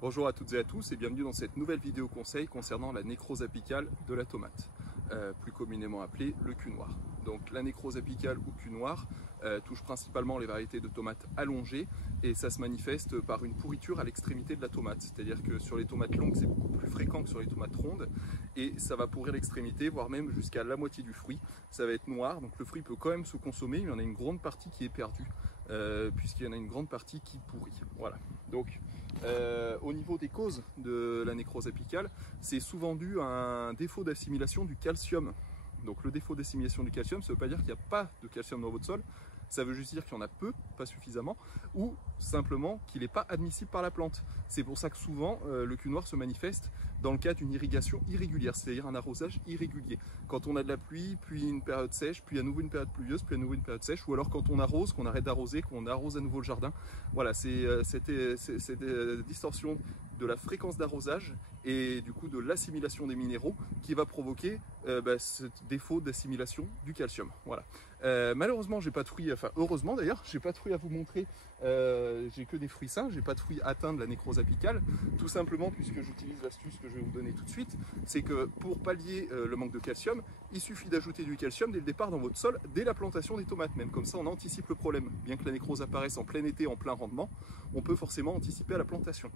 Bonjour à toutes et à tous et bienvenue dans cette nouvelle vidéo conseil concernant la nécrose apicale de la tomate, plus communément appelée le cul noir. Donc la nécrose apicale ou cul noir touche principalement les variétés de tomates allongées et ça se manifeste par une pourriture à l'extrémité de la tomate. C'est-à-dire que sur les tomates longues c'est beaucoup plus fréquent que sur les tomates rondes et ça va pourrir l'extrémité, voire même jusqu'à la moitié du fruit. Ça va être noir, donc le fruit peut quand même se consommer, mais il y en a une grande partie qui est perdue. Puisqu'il y en a une grande partie qui pourrit. Voilà. Donc, au niveau des causes de la nécrose apicale, c'est souvent dû à un défaut d'assimilation du calcium. Donc, le défaut d'assimilation du calcium, ça ne veut pas dire qu'il n'y a pas de calcium dans votre sol, ça veut juste dire qu'il y en a peu, pas suffisamment, ou simplement qu'il n'est pas admissible par la plante. C'est pour ça que souvent, le cul noir se manifeste dans le cas d'une irrigation irrégulière, c'est-à-dire un arrosage irrégulier. Quand on a de la pluie, puis une période sèche, puis à nouveau une période pluvieuse, puis à nouveau une période sèche, ou alors quand on arrose, qu'on arrête d'arroser, qu'on arrose à nouveau le jardin. Voilà, c'est cette distorsion de la fréquence d'arrosage et du coup de l'assimilation des minéraux qui va provoquer ce défaut d'assimilation du calcium. Voilà. Malheureusement, j'ai pas de fruits, enfin heureusement d'ailleurs, j'ai pas de fruits à vous montrer, j'ai que des fruits sains, j'ai pas de fruits atteints de la nécrose apicale, tout simplement puisque j'utilise l'astuce que je vais vous donner tout de suite, c'est que pour pallier le manque de calcium, il suffit d'ajouter du calcium dès le départ dans votre sol, dès la plantation des tomates même, comme ça on anticipe le problème. Bien que la nécrose apparaisse en plein été, en plein rendement, on peut forcément anticiper à la plantation.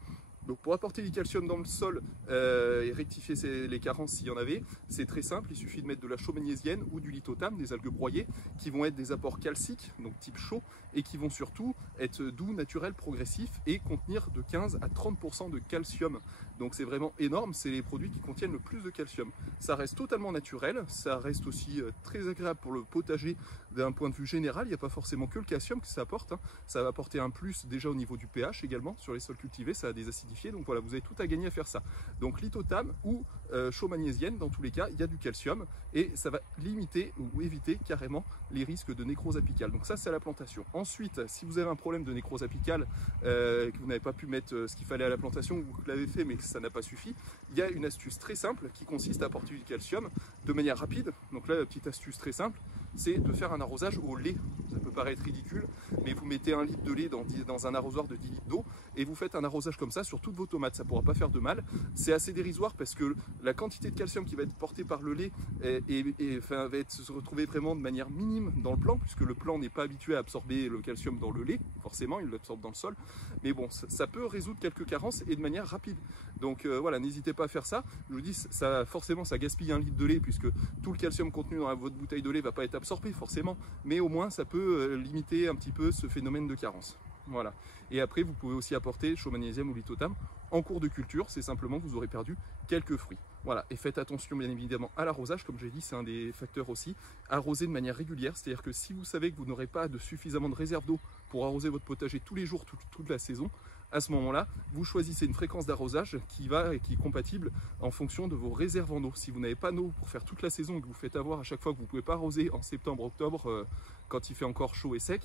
Donc pour apporter du calcium dans le sol et rectifier les carences s'il y en avait, c'est très simple, il suffit de mettre de la chaux magnésienne ou du lithotame, des algues broyées, qui vont être des apports calciques, donc type chaud, et qui vont surtout être doux, naturels, progressifs et contenir de 15 à 30% de calcium. Donc c'est vraiment énorme, c'est les produits qui contiennent le plus de calcium. Ça reste totalement naturel, ça reste aussi très agréable pour le potager d'un point de vue général, il n'y a pas forcément que le calcium que ça apporte, hein. Ça va apporter un plus déjà au niveau du pH également, sur les sols cultivés, ça a des acidifiés, donc voilà, vous avez tout à gagner à faire ça. Donc lithotame ou chaux magnésienne, dans tous les cas, il y a du calcium et ça va limiter ou éviter carrément les risques de nécrose apicale. Donc ça, c'est à la plantation. Ensuite, si vous avez un problème de nécrose apicale, que vous n'avez pas pu mettre ce qu'il fallait à la plantation ou que vous l'avez fait mais que ça n'a pas suffi, il y a une astuce très simple qui consiste à apporter du calcium de manière rapide. Donc là, la petite astuce très simple, c'est de faire un arrosage au lait. Ça peut paraître ridicule, mais vous mettez 1 litre de lait dans un arrosoir de 10 litres d'eau et vous faites un arrosage comme ça sur toutes vos tomates. Ça ne pourra pas faire de mal. C'est assez dérisoire parce que la quantité de calcium qui va être portée par le lait va se retrouver vraiment de manière minime dans le plant, puisque le plant n'est pas habitué à absorber le calcium dans le lait, forcément, il l'absorbe dans le sol. Mais bon, ça peut résoudre quelques carences et de manière rapide. Donc voilà, n'hésitez pas à faire ça. Je vous dis, forcément, ça gaspille 1 litre de lait, puisque tout le calcium contenu dans votre bouteille de lait ne va pas être absorbé, forcément. Mais au moins, ça peut limiter un petit peu ce phénomène de carence. Voilà. Et après, vous pouvez aussi apporter chaux magnésium ou lithotame en cours de culture. C'est simplement que vous aurez perdu quelques fruits. Voilà. Et faites attention, bien évidemment, à l'arrosage. Comme j'ai dit, c'est un des facteurs aussi. Arroser de manière régulière. C'est-à-dire que si vous savez que vous n'aurez pas suffisamment de réserve d'eau pour arroser votre potager tous les jours, toute la saison, à ce moment-là, vous choisissez une fréquence d'arrosage qui est compatible en fonction de vos réserves en eau. Si vous n'avez pas d'eau pour faire toute la saison et que vous faites avoir à chaque fois que vous ne pouvez pas arroser en septembre, octobre, quand il fait encore chaud et sec,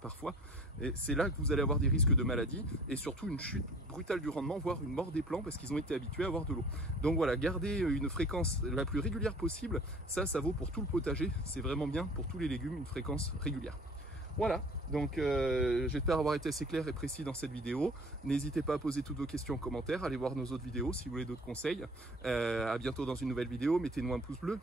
parfois, c'est là que vous allez avoir des risques de maladie et surtout une chute brutale du rendement, voire une mort des plants parce qu'ils ont été habitués à avoir de l'eau. Donc voilà, gardez une fréquence la plus régulière possible, ça vaut pour tout le potager, c'est vraiment bien pour tous les légumes, une fréquence régulière. Voilà, donc j'espère avoir été assez clair et précis dans cette vidéo. N'hésitez pas à poser toutes vos questions en commentaire, allez voir nos autres vidéos si vous voulez d'autres conseils. À bientôt dans une nouvelle vidéo, mettez-nous un pouce bleu.